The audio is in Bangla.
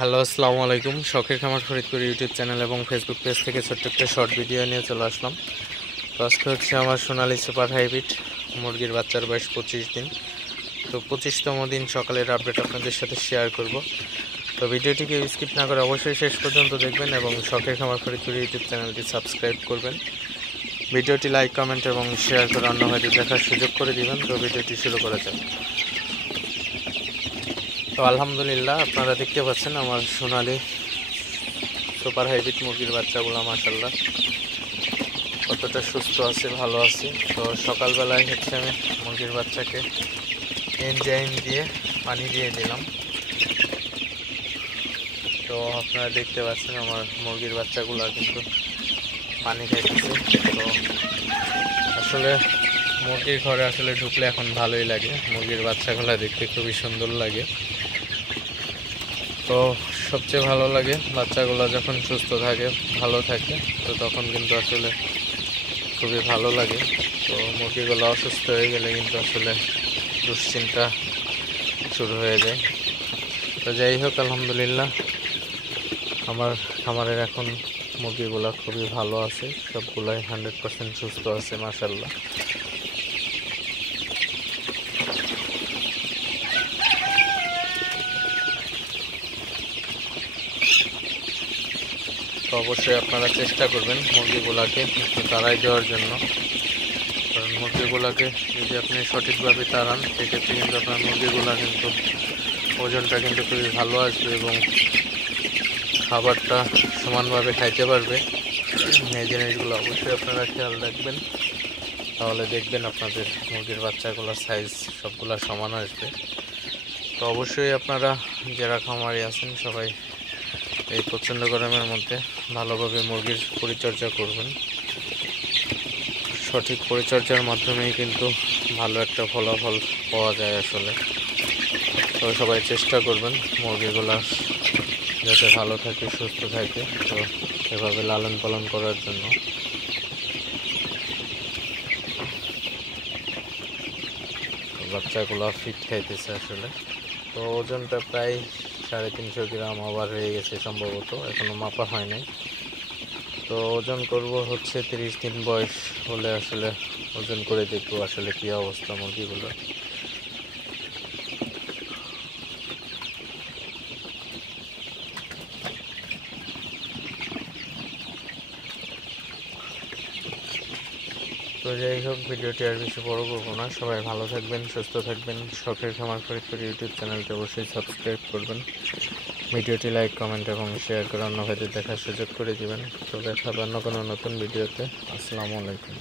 হ্যালো, আসসালামু আলাইকুম। শখের খামার ফরিদপুর ইউটিউব চ্যানেল এবং ফেসবুক পেজ থেকে ছোট্ট একটা শর্ট ভিডিও নিয়ে চলে আসলাম। তো আজকে হচ্ছে আমার সোনালী সুপার হাইব্রিড মুরগির বাচ্চার বয়স 25 দিন। তো 25তম দিন সকালের আপডেট আপনাদের সাথে শেয়ার করব। তো ভিডিওটিকে স্কিপ না করে অবশ্যই শেষ পর্যন্ত দেখবেন এবং শখের খামার ফরিদপুর ইউটিউব চ্যানেলটি সাবস্ক্রাইব করবেন। ভিডিওটি লাইক, কমেন্ট এবং শেয়ার করে অন্য ভাইদের দেখার সুযোগ করে দিবেন। তো ভিডিওটি শুরু করা যাক। তো আলহামদুলিল্লাহ, আপনারা দেখতে পাচ্ছেন আমার সোনালী সুপার হাইব্রিড মুরগির বাচ্চাগুলো মাশাআল্লাহ কতটা সুস্থ আছে, ভালো আছে। তো সকালবেলায় হচ্ছে আমি মুরগির বাচ্চাকে এনজাইম দিয়ে পানি দিয়ে দিলাম। তো আপনারা দেখতে পাচ্ছেন আমার মুরগির বাচ্চাগুলো কিন্তু পানি খাইতেছে। তো আসলে মুরগির ঘরে আসলে ঢুকলে এখন ভালোই লাগে, মুরগির বাচ্চাগুলো দেখতে খুবই সুন্দর লাগে। তো সবচেয়ে ভালো লাগে বাচ্চাগুলো যখন সুস্থ থাকে, ভালো থাকে, তো তখন কিন্তু আসলে খুবই ভালো লাগে। তো মুরগিগুলো অসুস্থ হয়ে গেলে কিন্তু আসলে দুশ্চিন্তা শুরু হয়ে যায়। তো যাই হোক, আলহামদুলিল্লাহ আমার খামারের এখন মুরগিগুলো খুবই ভালো আছে, সবগুলাই 100% সুস্থ আছে মাশাআল্লাহ। তো অবশ্যই আপনারা চেষ্টা করবেন মুরগিগুলাকে একটু তাড়াই দেওয়ার জন্য, কারণ মুরগিগুলাকে যদি আপনি সঠিকভাবে তাড়ান সেক্ষেত্রে কিন্তু আপনার মুরগিগুলা কিন্তু ওজনটা কিন্তু খুবই ভালো আসবে এবং খাবারটা সমানভাবে খাইতে পারবে। এই জিনিসগুলো অবশ্যই আপনারা খেয়াল রাখবেন, তাহলে দেখবেন আপনাদের মুরগির বাচ্চাগুলোর সাইজ সবগুলা সমান আসবে। তো অবশ্যই আপনারা যারা খামারি আছেন সবাই এই প্রচণ্ড গরমের মধ্যে ভালোভাবে মুরগির পরিচর্যা করবেন। সঠিক পরিচর্যার মাধ্যমেই কিন্তু ভালো একটা ফলাফল পাওয়া যায় আসলে। তো সবাই চেষ্টা করবেন মুরগিগুলা যাতে ভালো থাকে, সুস্থ থাকে, তো এভাবে লালন পালন করার জন্য। বাচ্চাগুলো ফিট খাইতেছে আসলে। তো ওজনটা প্রায় 350 গ্রাম আবার হয়ে গেছে সম্ভবত, এখনো মাপা হয় নাই। তো ওজন করব হচ্ছে 30 দিন বয়স হলে আসলে ওজন করে দেখবো আসলে কি অবস্থা মুরগিগুলো। তো যাই হোক, ভিডিওটি আর বেশি বড় করবো না। সবাই ভালো থাকবেন, সুস্থ থাকবেন। শখের খামার ফরিদপুর ইউটিউব চ্যানেলটি অবশ্যই সাবস্ক্রাইব করবেন। ভিডিওটি লাইক, কমেন্ট এবং শেয়ার করে অন্য ভাইদের দেখার সুযোগ করে দিবেন। তো দেখা হবে অন্য কোনো নতুন ভিডিওতে। আসসালামু আলাইকুম।